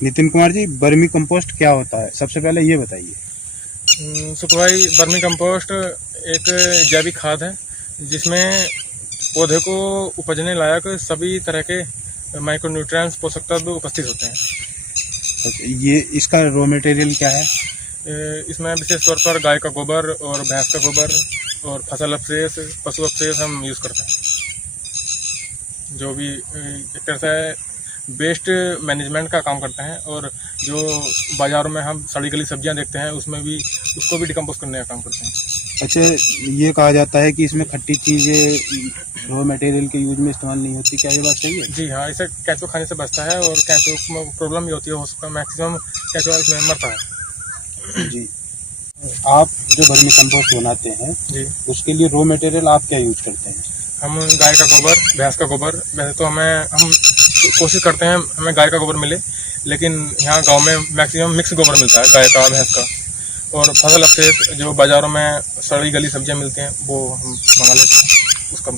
Nitin Kumar ji, vermi compost क्या होता है, सबसे पहले ये बताइए। सुख भाई, वर्मी कंपोस्ट एक जैविक खाद है जिसमें पौधे को उपजने लायक सभी तरह के माइक्रोन्यूट्रिएंट्स पोषक तत्व उपस्थित होते हैं। ये इसका रॉ मटेरियल क्या है? इसमें विशेष तौर पर गाय का गोबर और भैंस का गोबर और फसल अवशेष, पशु अवशेष हम यूज़ करते हैं, जो भी एक तरह से वेस्ट मैनेजमेंट का काम करते हैं। और जो बाज़ारों में हम सड़ी गली सब्जियां देखते हैं उसमें भी उसको भी डिकम्पोज करने का काम करते हैं। अच्छा, ये कहा जाता है कि इसमें खट्टी चीज़ें रॉ मटेरियल के यूज में इस्तेमाल नहीं होती, क्या ये बात सही है? जी हाँ, इसे केंचुआ खाने से बचता है और केंचुआ में प्रॉब्लम भी होती है, हो सकता मैक्सिमम केंचुआ इसमें मरता है। जी, आप जो वर्मी कंपोस्ट बनाते हैं जी, उसके लिए रॉ मटेरियल आप क्या यूज करते हैं? हम गाय का गोबर, भैंस का गोबर, वैसे तो हम कोशिश करते हैं हमें गाय का गोबर मिले, लेकिन यहाँ गांव में मैक्सिमम मिक्स गोबर मिलता है, गाय का, भैंस का। और फसल अवशेष जो बाज़ारों में सड़ी गली सब्जियां मिलती हैं वो हम मंगा लेते हैं, उसका।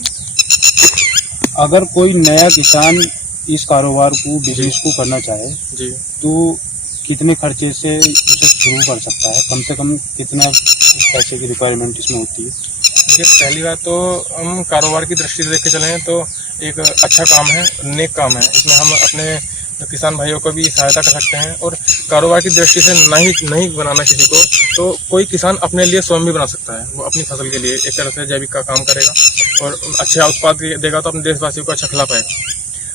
अगर कोई नया किसान इस कारोबार को, बिजनेस को करना चाहे जी, तो कितने खर्चे से उसे शुरू कर सकता है? कम से कम कितना पैसे की रिक्वायरमेंट इसमें होती है? देखिए, पहली बात तो हम कारोबार की दृष्टि से देख के चलें तो एक अच्छा काम है, नेक काम है। इसमें हम अपने किसान भाइयों को भी सहायता कर सकते हैं। और कारोबार की दृष्टि से नहीं बनाना किसी को, तो कोई किसान अपने लिए स्वयं भी बना सकता है। वो अपनी फसल के लिए एक तरह से जैविक का काम करेगा और अच्छा उत्पाद देगा तो अपने देशवासियों को अच्छा खिला पाएगा।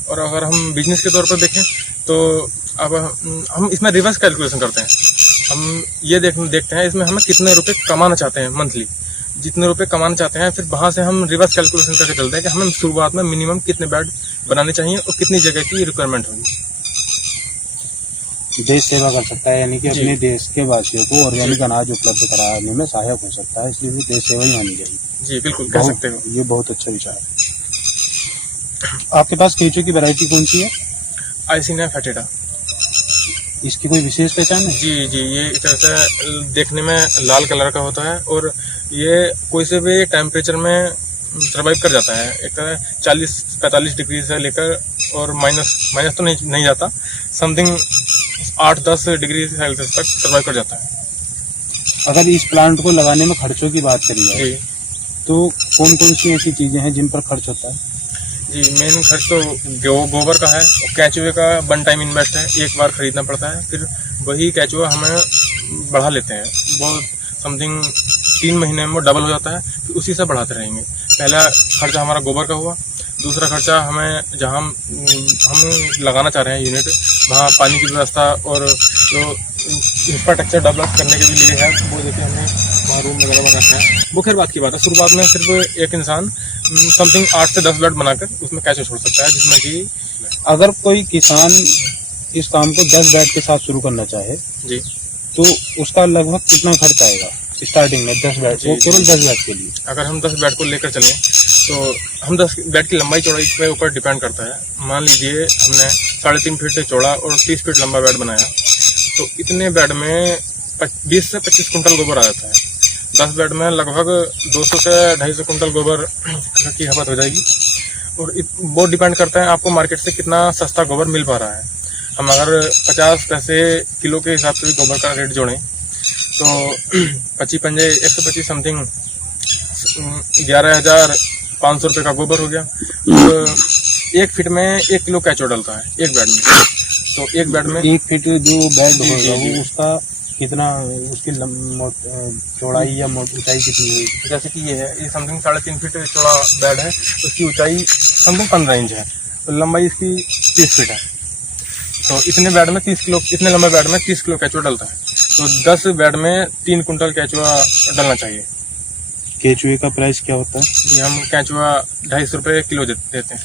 और अगर हम बिजनेस के तौर पर देखें तो अब हम इसमें रिवर्स कैलकुलेशन करते हैं। हम ये देखते हैं इसमें हमें कितने रुपए कमाना चाहते हैं मंथली। जितने रुपए कमाना चाहते हैं फिर वहाँ से हम रिवर्स कैलकुलेशन करके चलते हैं कि हमें शुरुआत में मिनिमम कितने बेड बनाने चाहिए और कितनी जगह की रिक्वायरमेंट होगी। देश सेवा कर सकता है, यानी कि अपने देश के वासियों को ऑर्गेनिक अनाज उपलब्ध कराने में सहायक हो सकता है, इसलिए भी देश सेवा ही मानी जाएगी। जी बिल्कुल, कह सकते हो। ये बहुत अच्छा विचार है। आपके पास केंचुए की वैरायटी कौन सी है? आइसिनिया फेटेटा। इसकी कोई विशेष पहचान है? जी जी, ये इस तरह से देखने में लाल कलर का होता है और ये कोई से भी टेम्परेचर में सर्वाइव कर जाता है। एक तरह 40-45 डिग्री से लेकर और माइनस तो नहीं जाता, समथिंग 8-10 डिग्री सेल्सियस तक सर्वाइव कर जाता है। अगर इस प्लांट को लगाने में खर्चों की बात करी जाए तो कौन कौन सी ऐसी चीजें हैं जिन पर खर्च होता है? जी, मेन खर्च तो गोबर का है और केंचुए का वन टाइम इन्वेस्ट है, एक बार खरीदना पड़ता है, फिर वही केंचुआ हमें बढ़ा लेते हैं। वो समथिंग 3 महीने में वो डबल हो जाता है, फिर उसी से बढ़ाते रहेंगे। पहला खर्चा हमारा गोबर का हुआ, दूसरा खर्चा हमें जहाँ हम लगाना चाह रहे हैं यूनिट, वहाँ पानी की व्यवस्था और जो इंफ्रास्ट्रक्चर डेवलप करने के लिए है वो देखिए हमने वहाँ रूम वगैरह बना रखा है। वो खैर बात की बात है, शुरुआत में सिर्फ एक इंसान समथिंग 8 से 10 बेड बनाकर उसमें कैचो छोड़ सकता है, जिसमें कि अगर कोई किसान इस काम को 10 बेड के साथ शुरू करना चाहे जी तो उसका लगभग कितना खर्च आएगा स्टार्टिंग में 10 बेड, वो केवल 10 बेड के लिए? अगर हम 10 बेड को लेकर चलें तो हम 10 बेड की लंबाई चौड़ाई के ऊपर डिपेंड करता है। मान लीजिए हमने 3.5 फीट चौड़ा और 30 फीट लंबा बेड बनाया, तो इतने बेड में 20 से 25 कुंटल गोबर आ जाता है। 10 बेड में लगभग 200 से 250 कुंटल गोबर की खपत हो जाएगी। और वो डिपेंड करता है आपको मार्केट से कितना सस्ता गोबर मिल पा रहा है। हम अगर 50 पैसे किलो के हिसाब से भी गोबर का रेट जोड़ें तो 125 समथिंग 11,500 रुपये का गोबर हो गया। तो 1 फीट में 1 किलो केंचुआ डलता है एक बेड में। तो एक बेड में 1 फीट जो बेड होगा वो उसका कितना, उसकी चौड़ाई या ऊंचाई कितनी है? जैसे कि ये है, ये समथिंग 3.5 फीट चौड़ा बेड है, उसकी ऊंचाई समथिंग 15 इंच है, तो लंबाई इसकी 30 फीट है। तो इतने बेड में 30 किलो, इतने लंबे बेड में 30 किलो केंचुआ डलता है। तो 10 बेड में 3 कुंटल केंचुआ डलना चाहिए। केंचुए का प्राइस क्या होता है? जी, हम केंचुआ 250 रुपये किलो देते हैं।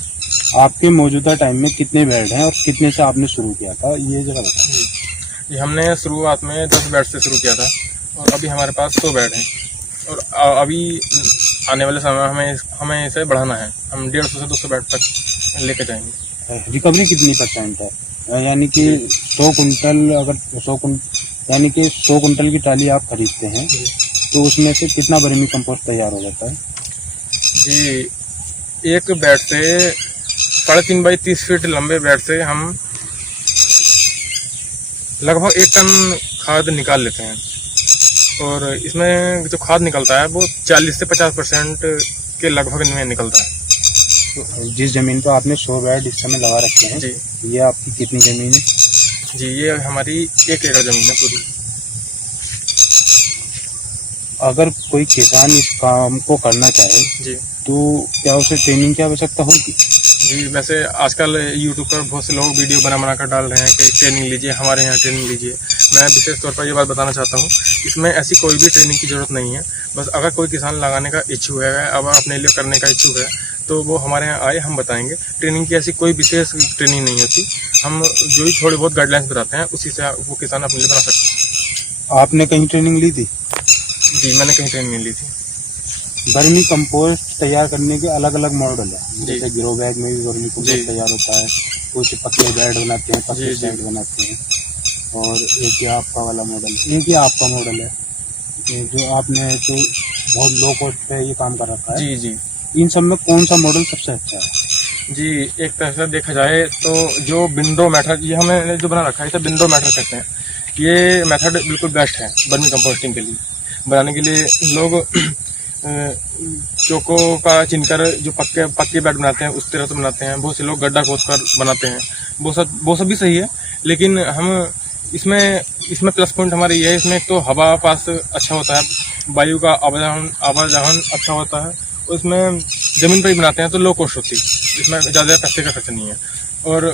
आपके मौजूदा टाइम में कितने बेड हैं और कितने से आपने शुरू किया था, ये जगह बताइए। जी, हमने शुरुआत में 10 बेड से शुरू किया था और अभी हमारे पास 100 बेड हैं। और अभी आने वाले समय में हमें इसे बढ़ाना है, हम 150 से 200 बेड तक लेके जाएंगे। रिकवरी कितनी % है? यानी कि 100 कुंटल, अगर 100 कुंटल की ट्राली आप खरीदते हैं तो उसमें से कितना वर्मी कंपोस्ट तैयार हो जाता है? जी, एक बेड से 3.5 बाई 30 फीट लंबे बेड से हम लगभग 1 टन खाद निकाल लेते हैं। और इसमें जो खाद निकलता है वो 40 से 50% के लगभग इनमें निकलता है। तो जिस जमीन पर आपने 100 बेड इस समय लगा रखे हैं, जी ये आपकी कितनी जमीन है? जी, ये हमारी 1 एकड़ जमीन है पूरी। अगर कोई किसान इस काम को करना चाहे जी तो क्या उसे ट्रेनिंग की आवश्यकता होगी? जी, वैसे आजकल यूट्यूब पर बहुत से लोग वीडियो बना कर डाल रहे हैं कि ट्रेनिंग लीजिए, हमारे यहाँ ट्रेनिंग लीजिए। मैं विशेष तौर पर ये बात बताना चाहता हूँ, इसमें ऐसी कोई भी ट्रेनिंग की ज़रूरत नहीं है। बस अगर कोई किसान लगाने का इच्छुक है, अब अपने लिए करने का इच्छुक है, तो वो हमारे यहाँ आए, हम बताएंगे। ट्रेनिंग की ऐसी कोई विशेष ट्रेनिंग नहीं होती। हम जो भी थोड़ी बहुत गाइडलाइंस बताते हैं उसी से वो किसान अपने लिए बना सकते हैं। आपने कहीं ट्रेनिंग ली थी? जी, मैंने कहीं ट्रेनिंग नहीं ली थी। वर्मी कंपोस्ट तैयार करने के अलग अलग मॉडल है। जी। जैसे ग्रो बैग में भी वर्मी जी। कंपोस्ट तैयार होता है, कुछ पतले बेड बनाते हैं, पतले जी, जी। बेड बनाते हैं, और एक ये आपका वाला मॉडल, एक ही आपका मॉडल है। ये जो आपने तो बहुत लो कॉस्ट पे ये काम कर रखा है। जी जी इन सब में कौन सा मॉडल सबसे अच्छा है? जी, एक तरह से देखा जाए तो जो विंडो मेथड ये हमने जो बना रखा है, इसे विंडो मेथड कहते हैं। ये मेथड बिल्कुल बेस्ट है वर्मी कंपोस्टिंग के लिए। बनाने के लिए लोग चोको का चिनकर जो पक्के बेड बनाते हैं उस तरह से बनाते हैं। बहुत से लोग गड्ढा खोद कर बनाते हैं, वो सब भी सही है। लेकिन हम इसमें प्लस पॉइंट हमारे ये है, इसमें एक तो हवा पास अच्छा होता है, वायु का आवाजान अच्छा होता है। और इसमें ज़मीन पर ही बनाते हैं तो लो कॉस्ट होती है, इसमें ज़्यादा पैसे का खर्चा नहीं है। और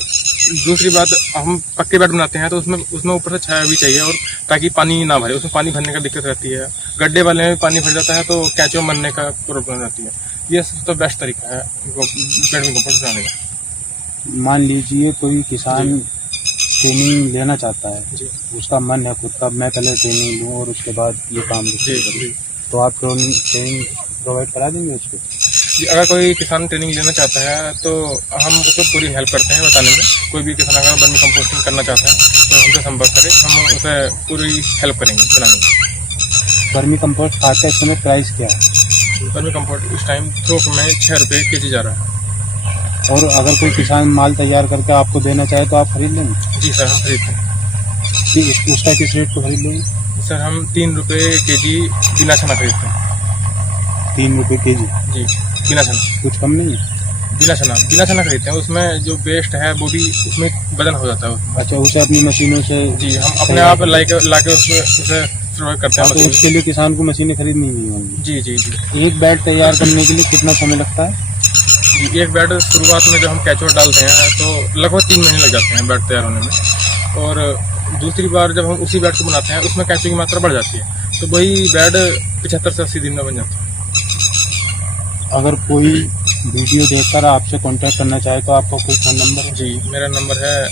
दूसरी बात, हम पक्के बेड बनाते हैं तो उसमें ऊपर से छाया भी चाहिए, और ताकि पानी ना भरे। उसमें पानी भरने का दिक्कत रहती है, गड्ढे वाले में पानी भर जाता है तो कैचो मरने का प्रॉब्लम रहती है। ये सबसे बेस्ट तरीका है वर्मी कंपोस्ट बनाने का। मान लीजिए कोई किसान ट्रेनिंग लेना चाहता है, जी उसका मन है खुद का, मैं पहले ट्रेनिंग लूँ और उसके बाद ये काम जी शुरू करूँ, जी तो आप ट्रेनिंग प्रोवाइड करा देंगे उसको? जी, अगर कोई किसान ट्रेनिंग लेना चाहता है तो हम उसको पूरी हेल्प करते हैं बताने में। कोई भी किसान अगर वर्मी कंपोस्टिंग करना चाहता है तो हमसे संपर्क करें, हम उसे पूरी हेल्प करेंगे बनाने में। वर्मी कंपोस्ट खाद का इस समय प्राइस क्या है? वर्मी कंपोस्ट इस टाइम थोक में 6 रुपये kg जा रहा है। और अगर कोई किसान माल तैयार करके आपको देना चाहे तो आप खरीद लेंगे? जी सर, हम खरीदते हैं। उसका किस रेट पर खरीद लेंगे? सर, हम 3 रुपये kg बिना छना खरीदते हैं। 3 रुपये केजी? जी, बिना छना। कुछ कम नहीं है? बिना छना खरीदते हैं। उसमें जो वेस्ट है वो भी उसमें बदल हो जाता है उसमें। अच्छा, उसे अपनी मशीनों से? जी, हम अपने आप लाके उसे प्रोवाइड करते हैं। तो उसके लिए किसान को मशीनें खरीदनी नहीं होंगी? जी जी जी एक बेड तैयार करने के लिए कितना समय लगता है? जी, एक बेड शुरुआत में जब हम कैचो डालते हैं तो लगभग 3 महीने लग जाते हैं बेड तैयार होने में। और दूसरी बार जब हम उसी बेड को बनाते हैं उसमें कैचो की मात्रा बढ़ जाती है, तो वही बेड 75 से 80 दिन में बन जाता है। अगर कोई वीडियो देखकर आपसे कांटेक्ट करना चाहे तो आपका कोई फ़ोन नंबर है? जी, मेरा नंबर है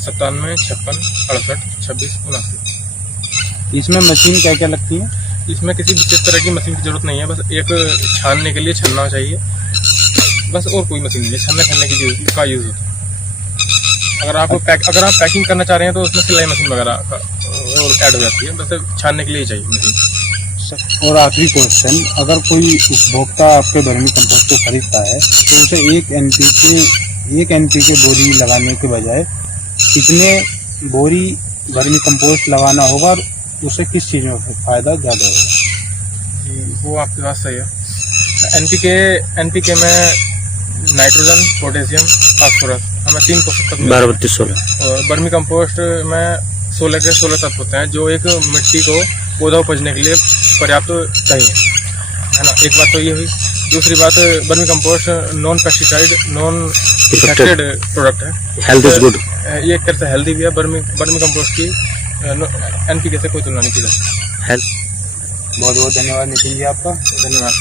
97 56 68 26 79। इसमें मशीन क्या क्या लगती है? इसमें किसी विशेष तरह की मशीन की जरूरत नहीं है, बस एक छानने के लिए छन्ना चाहिए, बस, और कोई मशीन नहीं है। छन्ने का यूज़ होता है। अगर आप पैकिंग करना चाह रहे हैं तो उसमें सिलाई मशीन वगैरह और ऐड हो जाती है, बस छानने के लिए ही चाहिए मशीन। और आखिरी क्वेश्चन, अगर कोई उपभोक्ता आपके वर्मी कंपोस्ट को खरीदता है तो उसे एक एनपीके बोरी लगाने के बजाय कितने बोरी वर्मी कंपोस्ट लगाना होगा, और उसे किस चीज़ में फ़ायदा ज़्यादा होगा? जी, वो आपकी बात सही है। एनपीके में नाइट्रोजन, पोटेशियम, फास्फोरस, हमें 3 पोषक तत्व 12-32-16। और वर्मी कंपोस्ट में 16 के 16 तत्व होते हैं जो एक मिट्टी को पौधा उपजने के लिए पर्याप्त चाहिए, है ना। एक बात तो ये हुई। दूसरी बात, vermi compost non pesticide, non effected product है। Health is good. ये एक तरह से हेल्दी भी है। वर्मी कंपोस्ट की एनपीके से कोई तुलना नहीं की जा सकती। बहुत बहुत धन्यवाद नितिन जी आपका। धन्यवाद।